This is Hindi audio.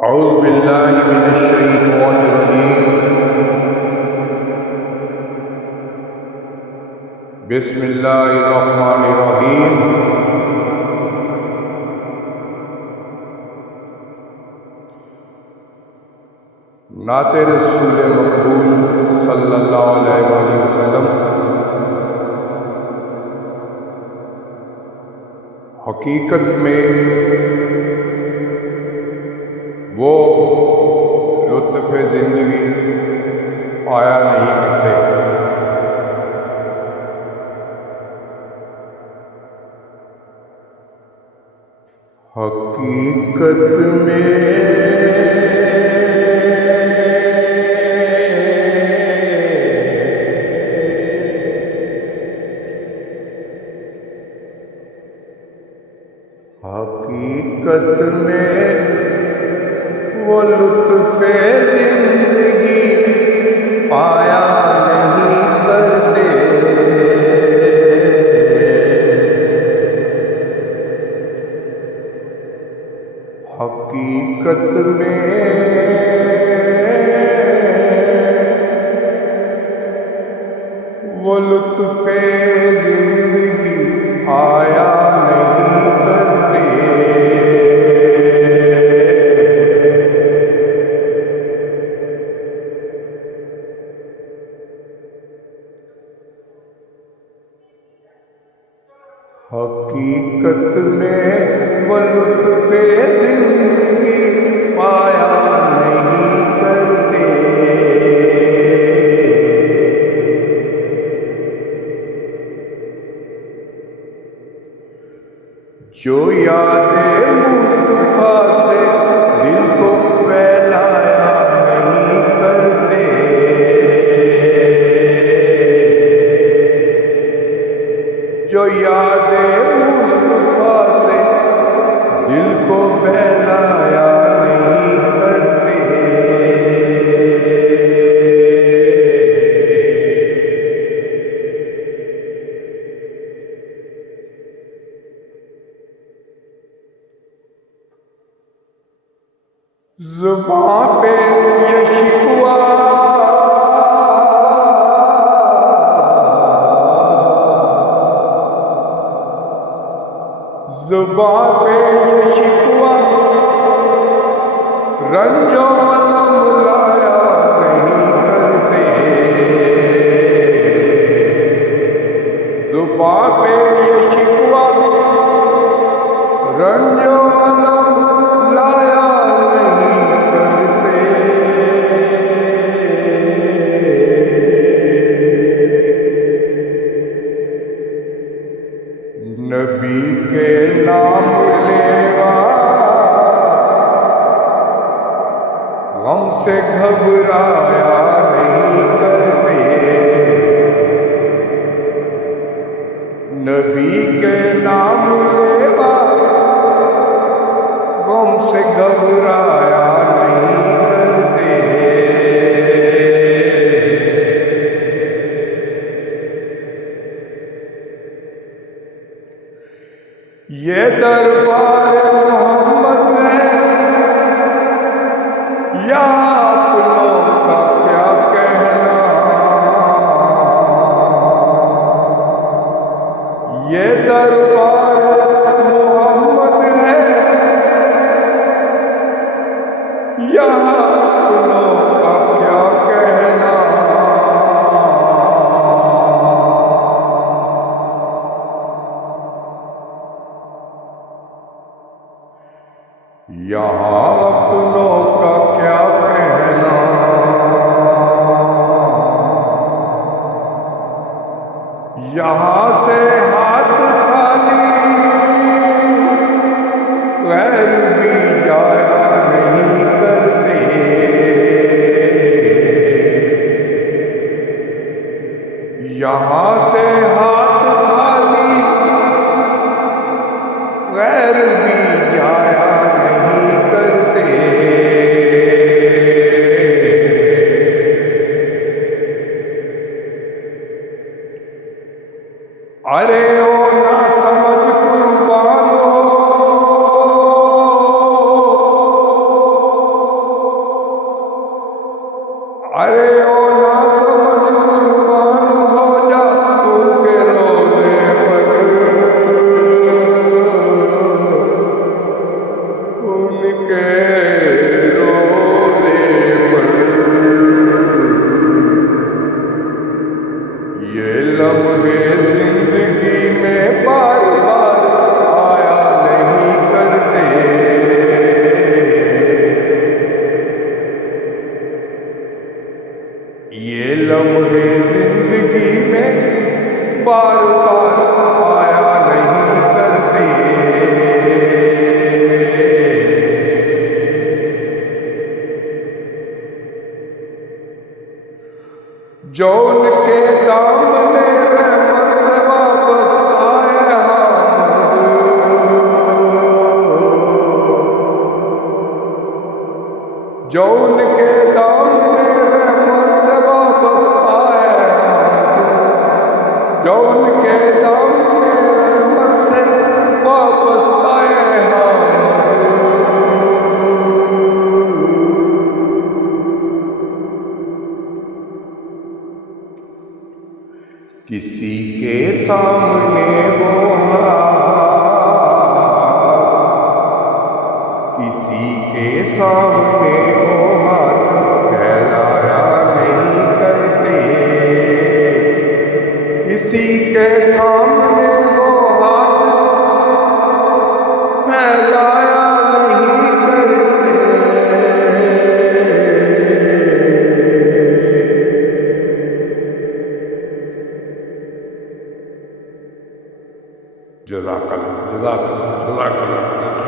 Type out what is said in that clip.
औज़ु बिल्लाहि मिनश्शैतानिर्रजीम। बिस्मिल्लाहिर्रहमानिर्रहीम। नाते रसूल मकबूल सल्लल्लाहु अलैहि वसल्लम हकीकत में वो लुत्फ़ ज़िंदगी पाया नहीं करते। हकीकत में वो लुत्फ़े ज़िंदगी पाया नहीं करते। हकीकत में वो लुत्फ़े ज़िंदगी पाया नहीं करते। हकीकत में वो लुत्फ़े ज़िंदगी पाया नहीं करते। जो यादें मुस्तफ़ा से दिल को बहलाया नहीं करते। जो यादें मुस्तफ़ा से दिल को बहलाया नहीं करते। ज़ुबान पे ये शिकवा ज़ुबान पे ये शिकवा रंजो अलम लाया नहीं करते। ज़ुबान पे ये शिकवा रंजो अलम लाया नहीं करते। नबी के नाम लेवा गम से घबराया नहीं करते। नबी के नाम लेवा गम से घबराया नहीं करते। ये दरबार मोहम्मद है, या अपनों का क्या कहना। ये दरबार मोहम्मद है, यहाँ अपनों का क्या कहना। यहाँ अपनों का क्या कहना। यहाँ से हाथ खाली गैर भी जाया नहीं करते। यहाँ से हाथ खाली गैर भी जाया नहीं करते। अरे ओ ना समझ कुर्बान हो, जो उनके दामने रहमत से वापस आए हामिद, जो उनके दामने रहमत से वापस आए हामिद, जो उनके दामने रहमत से वापस आए हामिद। किसी के सामने वो हाथ, किसी के सामने वो हाथ फैलाया नहीं करते, किसी के सामने वो हाथ फैलाया नहीं करते। जज़ाकल्लाह, जज़ाकल्लाह, जज़ाकल्लाह, जज़ाकल्लाह।